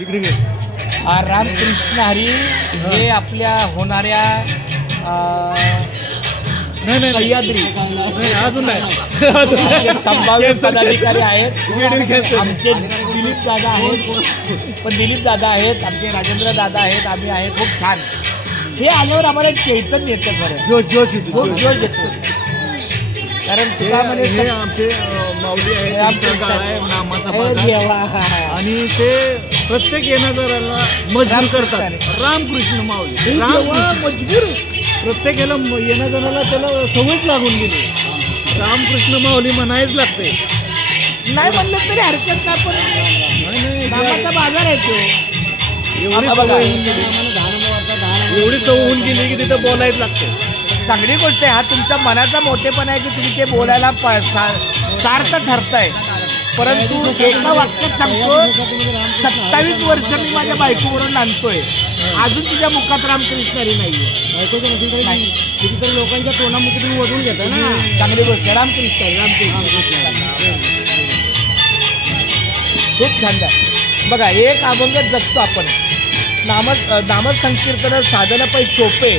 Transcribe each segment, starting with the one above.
इकडे घे. रामकृष्ण हरी हे आपल्या होणाऱ्या सह्याद्री अजून संभाव्य पदाधिकारी आहेत. आमचे दिलीप दादा आहेत, पण दिलीप दादा आहेत, आमचे राजेंद्र दादा आहेत, आम्ही आहे. खूप छान. हे आल्यावर आम्हाला चैतन्य येतं खरं, जोश खूप जोश येतो. कारण हे आमचे माऊली आहे, नामाचा आणि ते प्रत्येक येणाऱ्याला मजबूर करतात. रामकृष्ण माऊली मजबूर प्रत्येक याला येणाऱ्याला त्याला सवयच लागून गेली. रामकृष्ण माऊली म्हणायच लागते. नाही म्हणलं तरी हरकत नाही, पण नामाचा बाजार आहे तो. एवढी सवय होऊन गेली की तिथं बोलायच लागते. चांगली गोष्ट आहे. हा तुमच्या मनाचा मोठेपणा आहे की तुम्ही ते बोलायला सार्थ ठरताय. परंतु एका वाक्यात सांगतो, 27 वर्ष मी माझ्या बायकोवरून आणतोय, अजून तुझ्या मुखात रामकृष्ण हरी नाहीये. कितीतरी लोकांच्या तोंडामुखी तुम्ही ओढून घेता ना. चांगली गोष्ट. रामकृष्ण हरी, रामकृष्ण. खूप छान आहे. बघा, एक अभंग जगतो आपण. नामसंकीर्तन साधन पै सोपे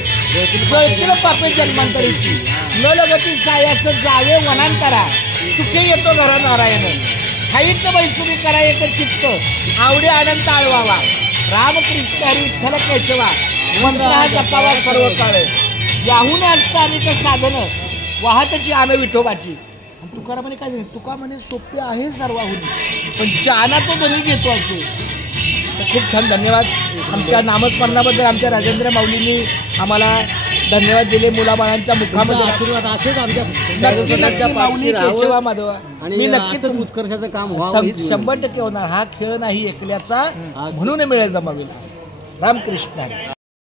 जळतील पापे जन्मांतरीची न लगती सायाचं जावे वनांतरा सुखे येतो घरा नारायण खाईचं बैसुरी करा एक चित्त आवडे आनंद आळवावा रामकृष्ण हरी विठ्ठल केशवा मंत्र हा जपावा सर्व काळ याहून असतं आणि ते साधन वाहतची आन विठोबाची. तुकारामाने काय सांगितलं? तुका म्हणे सोपे आहे सर्वाहून, पण शहाणा तो धनी घेतो असे. खूप छान. धन्यवाद. आमच्या नामस्मरणाबद्दल आमच्या राजेंद्र माऊलींनी आम्हाला धन्यवाद दिले. मुलाबाळांच्या मुखामध्ये आशीर्वाद असेच आमच्या माऊली केशवा माधवा. मी नक्कीच उत्कर्षाचं काम व्हावं 100% होणार. हा खेळ नाही एकल्याचा, म्हणून मिळेल जमावेल. रामकृष्ण हरी.